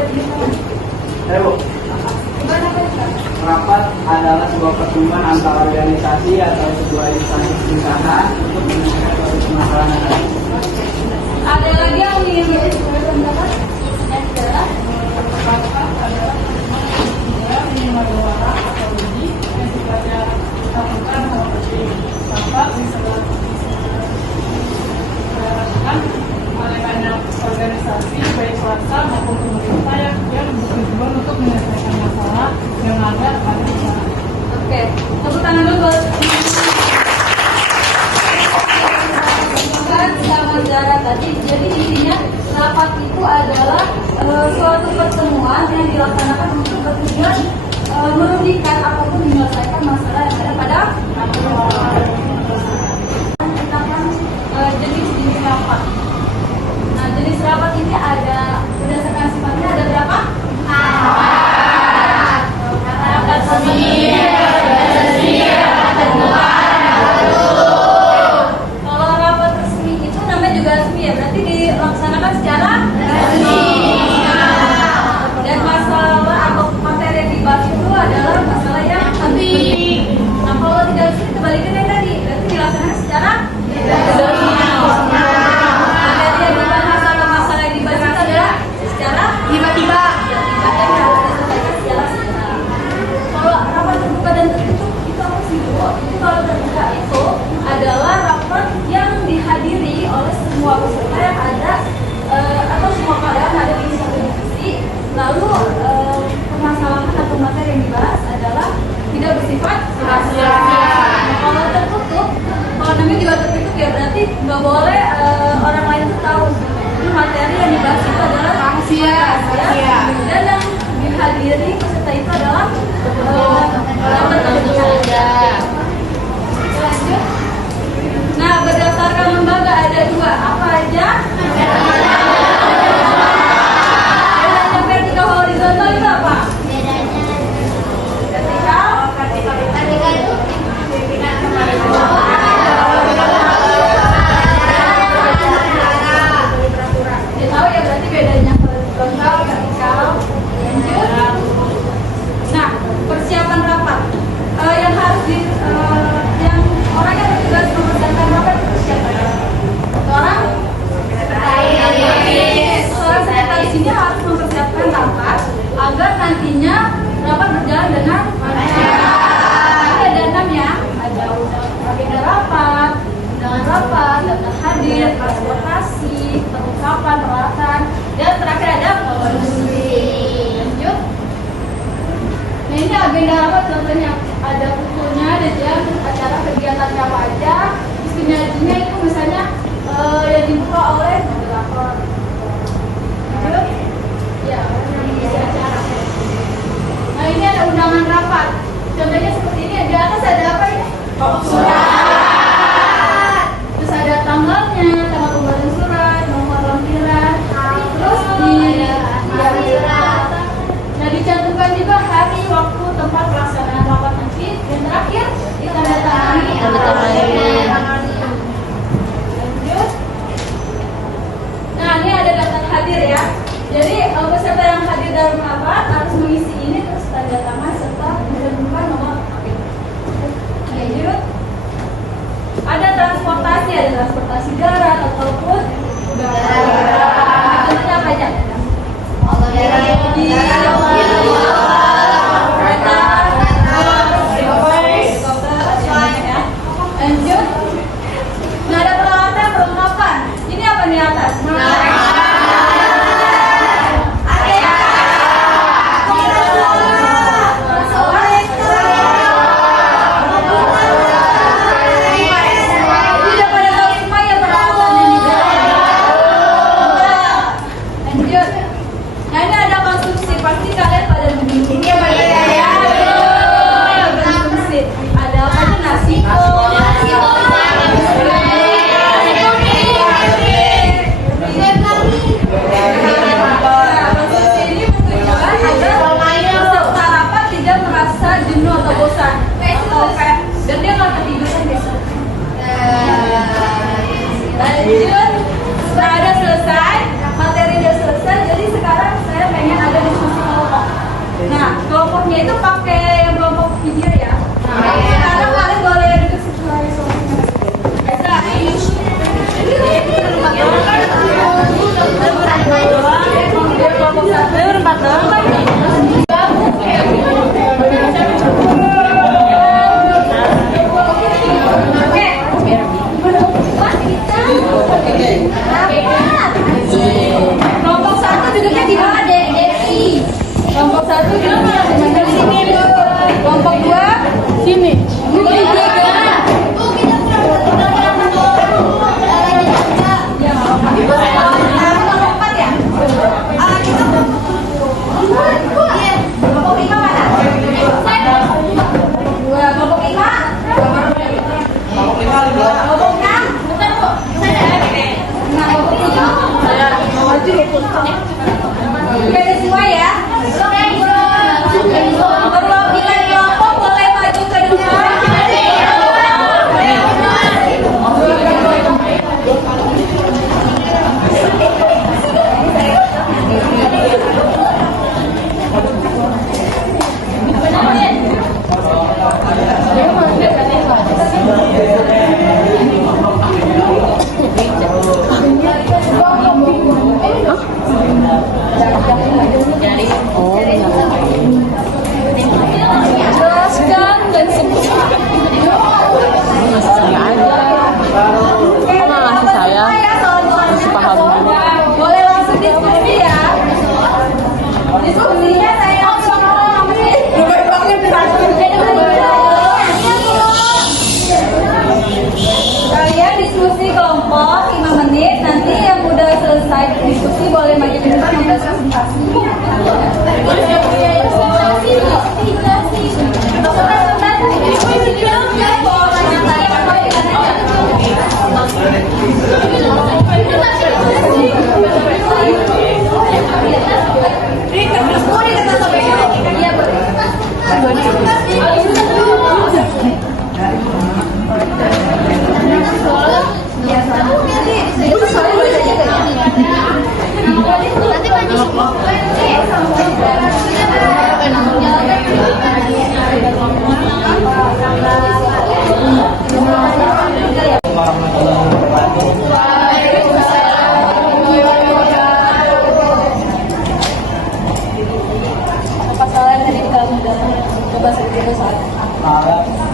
Bu. Rapat adalah sebuah pertemuan antara organisasi atau sebuah instansi pemerintahan untuk menyelesaikan suatu permasalahan. Ada lagi yang ingin pendapat? Yang adalah Rapat adalah pertemuan minimal 2 orang atau lebih yang sifatnya lakukan hal penting. Rapat diselenggarakan oleh banyak organisasi baik swasta maupun pemerintah yang bertujuan untuk menyelesaikan masalah yang ada pada masyarakat. Oke, tepuk tangan dulu buat sama Zara tadi. Jadi intinya rapat itu adalah suatu pertemuan yang dilaksanakan untuk bertujuan merugikan ataupun menyelesaikan masalah yang ada pada tentang jenis-jenis rapat. Nah, jenis rapat ini ada berdasarkan sifatnya ada berapa? Rapat resmi, kalau rapat resmi itu namanya juga resmi ya, berarti dilaksanakan secara resmi. Dan masalah atau materi yang dibahas itu adalah masalah yang penting. Nah, kalau tidak resmi kebalikannya yang tadi, berarti dilaksanakan secara resmi. Materi yang dibahas atau masalah yang dibahas itu adalah secara tiba-tiba. Kalau rapat terbuka dan tertutup itu apa sih, Bu? Itu kalau terbuka itu adalah rapat yang dihadiri oleh semua peserta yang ada atau semua karyawan ada di suatu divisi. Lalu permasalahan atau materi yang dibahas adalah tidak bersifat rahasia. Kalau tertutup, kalau namanya juga tertutup ya berarti nggak boleh orang lain tuh tahu. Jadi materi yang dibahas itu adalah rahasia. Dan yang dihadiri peserta itu adalah rapat terbuka. Lanjut. Nah, berdasarkan lembaga ada 2, apa aja? Bedanya vertikal horizontal itu apa? Vertikal itu ya tahu ya, berarti bedanya horizontal, vertikal. Lanjut. Nah, persiapan rapat yang harus yang orang yang bertugas mempersiapkan rapat itu siapa? Seorang sekretaris ini harus mempersiapkan rapat agar nantinya rapat berjalan dengan lancar. Ada 6 ya, ada agenda rapat, undangan rapat, daftar hadir, transportasi, perlengkapan, peralatan, dan terakhir ada konklusi. Lanjut. Nah, ini agenda rapat contohnya ada bukunya, ada jam acara kegiatan apa aja. Isinya itu misalnya yang dibuka oleh moderator. Lanjut. Ya, isi acara. Nah, ini ada undangan rapat. Contohnya seperti ini, di atas ada apa ini? Surat. Terus ada tanggalnya, tanggal pembaruan surat, nomor lampiran. Terus nah, dicantumkan juga hari, waktu, tempat pelaksanaan rapat nanti. Dan terakhir ditandatangani. Lanjut. Nah, ini ada daftar hadir ya. Jadi peserta yang hadir dalam rapat harus mengisi ini terus tanda tangan serta mencantumkan nomor HP. Lanjut. Ada transportasi darat ataupun udara. Contohnya apa aja? Lanjut. Nah, ada peralatan perlengkapan. Ini apa di atas? Nah, ini ada konstruksi, pasti kalian pada begini. Ini apa ya? Konstruksi. Ada apa aja? Nasi Beda semua ya. Perwakilan kelompok boleh maju ke depan. Jelaskan dan sebutkan. Boleh langsung diskusi ya. Diskusinya saya kalian diskusi kelompok 5 menit. Nanti yang udah selesai diskusi boleh maju ke depan untuk presentasi.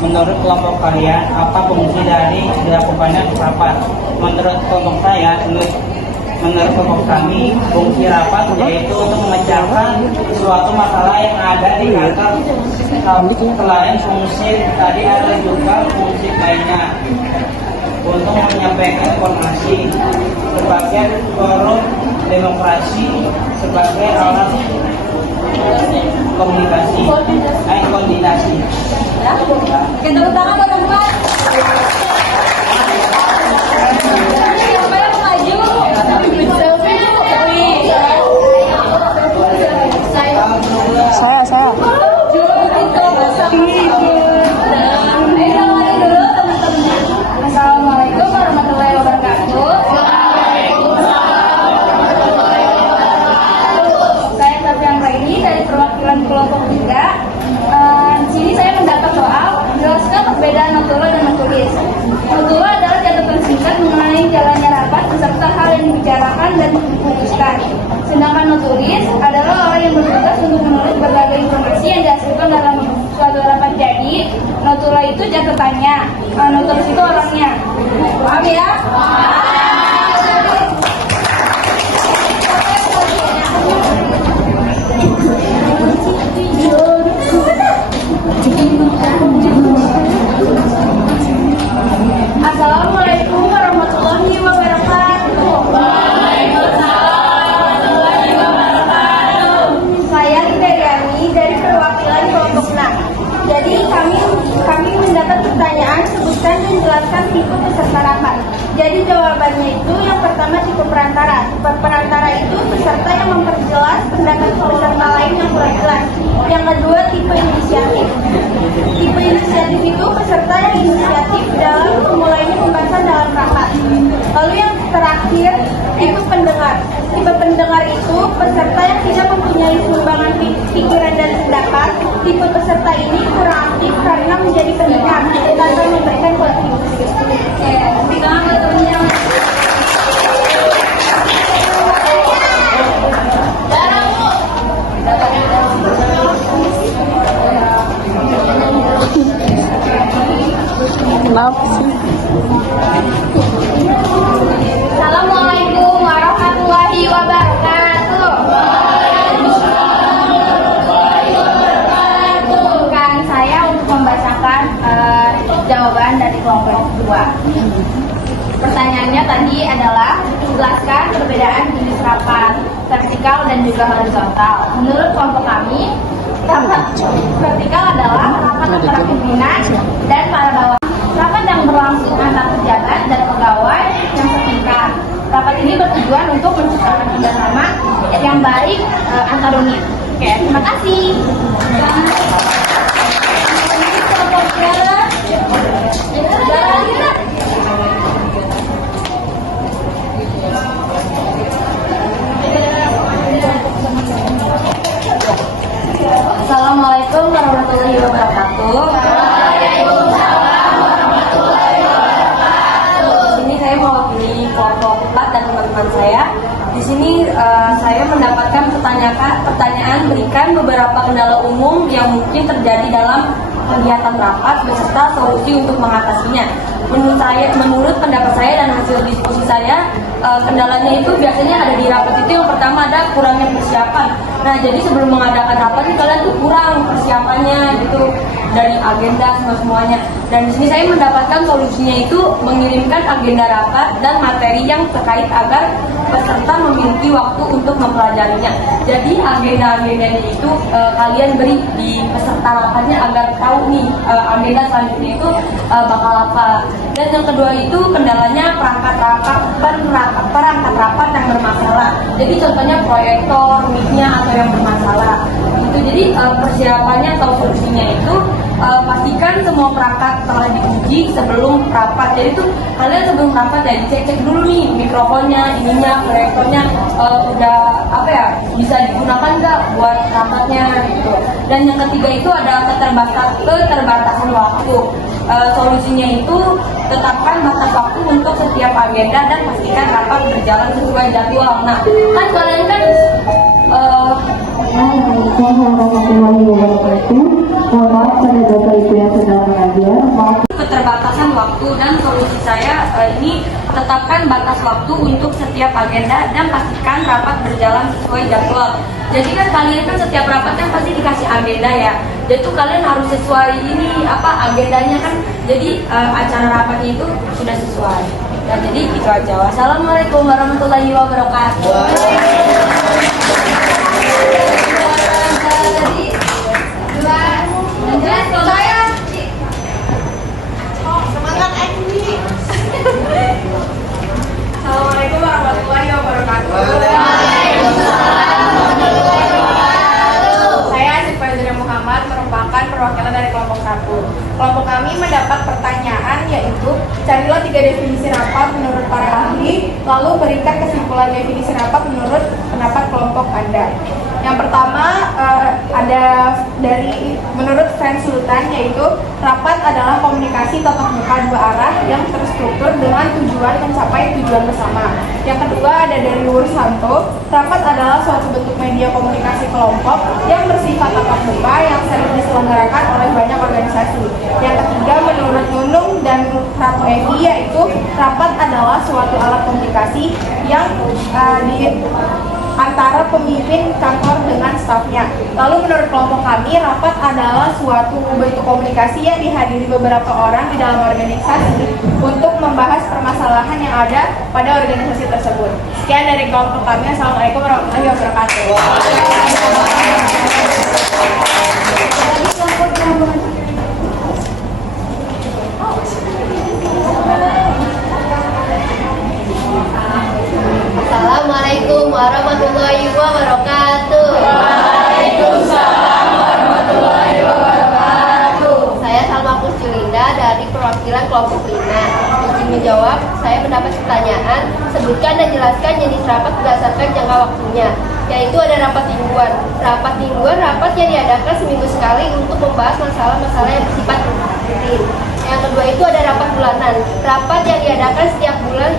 Menurut kelompok kalian, apa fungsi dari dilakukannya rapat? Menurut kelompok saya, menurut kelompok kami, fungsi rapat yaitu untuk memecahkan suatu masalah yang ada di kantor. Selain fungsi tadi ada juga fungsi lainnya untuk menyampaikan informasi sebagai forum demokrasi, sebagai alat komunikasi, koordinasi. Ya, kita tepuk tangan buat teman-teman. Siapa yang mau maju? Saya. Assalamualaikum warahmatullahi wabarakatuh. Saya Safian Raini dari perwakilan kelompok 3. Di sini saya mendapat soal jelaskan perbedaan notulo dan notulis. Notulo adalah catatan singkat mengenai jalannya rapat beserta hal yang dibicarakan dan diputuskan. Sedangkan notulis adalah orang yang bertugas untuk menulis berbagai informasi yang dihasilkan dalam suatu rapat. Jadi, notulo itu catatannya, notulis itu orangnya. Paham ya? Assalamualaikum warahmatullahi wabarakatuh. Saya Liberiani dari perwakilan kelompok 6. Jadi kami mendapat pertanyaan, sebutkan dan jelaskan tipe peserta rapat. Jadi jawabannya itu yang pertama tipe perantara. Tipe perantara itu peserta yang memperjelas pendapat peserta lain yang kurang jelas. Yang kedua tipe inisiatif. Tipe inisiatif itu peserta yang inisiatif dalam memulainya pembahasan dalam rapat. Lalu yang terakhir tipe pendengar. Tipe pendengar itu peserta yang tidak mempunyai sumbangan pikiran dan pendapat. Tipe peserta ini kurang aktif karena menjadi pendengar tanpa memberikan kontribusi. Kenapa sih? Assalamualaikum warahmatullahi wabarakatuh. Kan saya untuk membacakan jawaban dari kelompok 2. Pertanyaannya tadi adalah jelaskan perbedaan jenis rapat vertikal dan juga horizontal. Menurut kelompok kami, rapat vertikal adalah rapat antara pimpinan dan para bawah. Rapat yang berlangsung antara karunia. Oke, terima kasih. Assalamualaikum warahmatullahi wabarakatuh. Di sini saya mewakili kelompok 4 dan teman-teman saya. Di sini saya mendapatkan pertanyaan berikan beberapa kendala umum yang mungkin terjadi dalam kegiatan rapat beserta solusi untuk mengatasinya. Menurut pendapat saya dan hasil diskusi saya, kendalanya itu biasanya ada di rapat itu. Yang pertama ada kurangnya persiapan. Nah, jadi sebelum mengadakan rapat ini kalian tuh kurang persiapannya gitu dari agenda semuanya. Dan di sini saya mendapatkan solusinya itu mengirimkan agenda rapat dan materi yang terkait agar peserta memiliki waktu untuk mempelajarinya. Jadi agenda-agendanya itu kalian beri di peserta rapatnya agar tahu nih agenda selanjutnya itu bakal apa. Dan yang kedua itu kendalanya perangkat rapat yang bermasalah. Jadi contohnya proyektor, mic-nya atau yang bermasalah. Itu jadi persiapannya atau solusinya itu pastikan semua perangkat telah diuji sebelum rapat. Jadi tuh kalian sebelum rapat ya dicek dulu nih mikrofonnya, ininya, proyektornya udah bisa digunakan nggak buat rapatnya gitu. Dan yang ketiga itu ada keterbatasan waktu. Solusinya itu tetapkan batas waktu untuk setiap agenda dan pastikan rapat berjalan sesuai jadwal. Nah, kan kalian kan Assalamualaikum warahmatullahi wabarakatuh. Mohon maaf pada Bapak Ibu yang sedang mengajar. keterbatasan waktu, dan solusi saya ini tetapkan batas waktu untuk setiap agenda dan pastikan rapat berjalan sesuai jadwal. Jadi kan kalian kan setiap rapat kan pasti dikasih agenda ya. Jadi tuh kalian harus sesuai ini agendanya kan. Jadi acara rapatnya itu sudah sesuai. Nah, jadi itu aja. Wassalamualaikum warahmatullahi wabarakatuh. Assalamualaikum warahmatullahi wabarakatuh. Saya Asif Faizulia Muhammad, merupakan perwakilan dari kelompok 1. Kelompok kami mendapat pertanyaan yaitu carilah 3 definisi rapat menurut para ahli, lalu berikan kesimpulan definisi rapat menurut pendapat kelompok Anda. Yang pertama ada dari menurut Franz Sultan, yaitu rapat adalah komunikasi tatap muka 2 arah yang terstruktur dengan tujuan mencapai tujuan bersama. Yang kedua ada dari Wursanto, rapat adalah suatu bentuk media komunikasi kelompok yang bersifat tatap muka yang sering diselenggarakan oleh banyak organisasi. Yang ketiga menurut Nunung dan Ratu Evi, yaitu rapat adalah suatu alat komunikasi yang antara pemimpin kantor dengan stafnya. Lalu menurut kelompok kami, rapat adalah suatu bentuk komunikasi yang dihadiri beberapa orang di dalam organisasi untuk membahas permasalahan yang ada pada organisasi tersebut. Sekian dari kelompok kami. Assalamualaikum warahmatullahi wabarakatuh. Assalamualaikum warahmatullahi wabarakatuh. Waalaikumsalam warahmatullahi wabarakatuh. Saya Salma Kusjulinda dari perwakilan kelompok 5. Izin menjawab, saya mendapat pertanyaan. Sebutkan dan jelaskan jenis rapat berdasarkan jangka waktunya. Yaitu ada rapat mingguan. Rapat mingguan rapat yang diadakan seminggu sekali untuk membahas masalah-masalah yang bersifat rutin. Yang kedua itu ada rapat bulanan. Rapat yang diadakan setiap bulan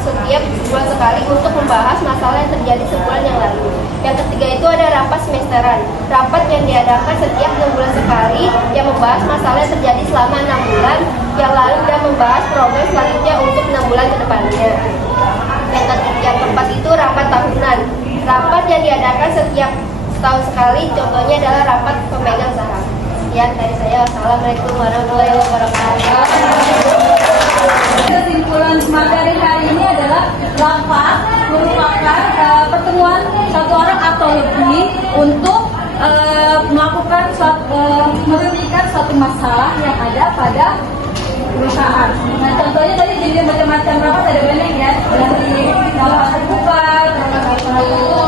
sebulan sekali untuk membahas masalah yang terjadi sebulan yang lalu. Yang ketiga itu ada rapat semesteran. Rapat yang diadakan setiap 6 bulan sekali yang membahas masalah yang terjadi selama 6 bulan yang lalu dan membahas program selanjutnya untuk 6 bulan ke depannya. Yang keempat itu rapat tahunan. Rapat yang diadakan setiap setahun sekali, contohnya adalah rapat pemegang saham. Sekian dari saya. Wassalamualaikum warahmatullahi wabarakatuh. Kesimpulan materi hari ini adalah rapat merupakan pertemuan satu orang atau lebih untuk melakukan memberikan suatu masalah yang ada pada perusahaan. Nah, contohnya tadi jadi macam-macam rapat ada banyak ya, dari rapat terbuka, rapat tertutup,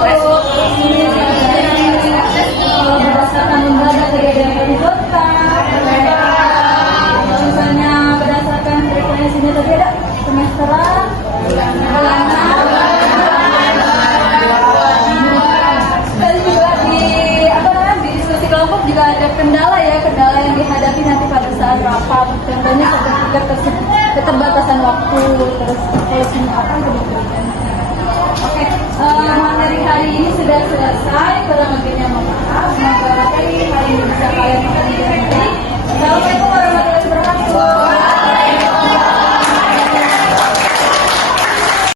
akan diberikan. Oke, materi hari ini sudah selesai. Kurang lebihnya mohon maaf. Semoga materi hari ini bisa kalian pahami dengan baik. Assalamualaikum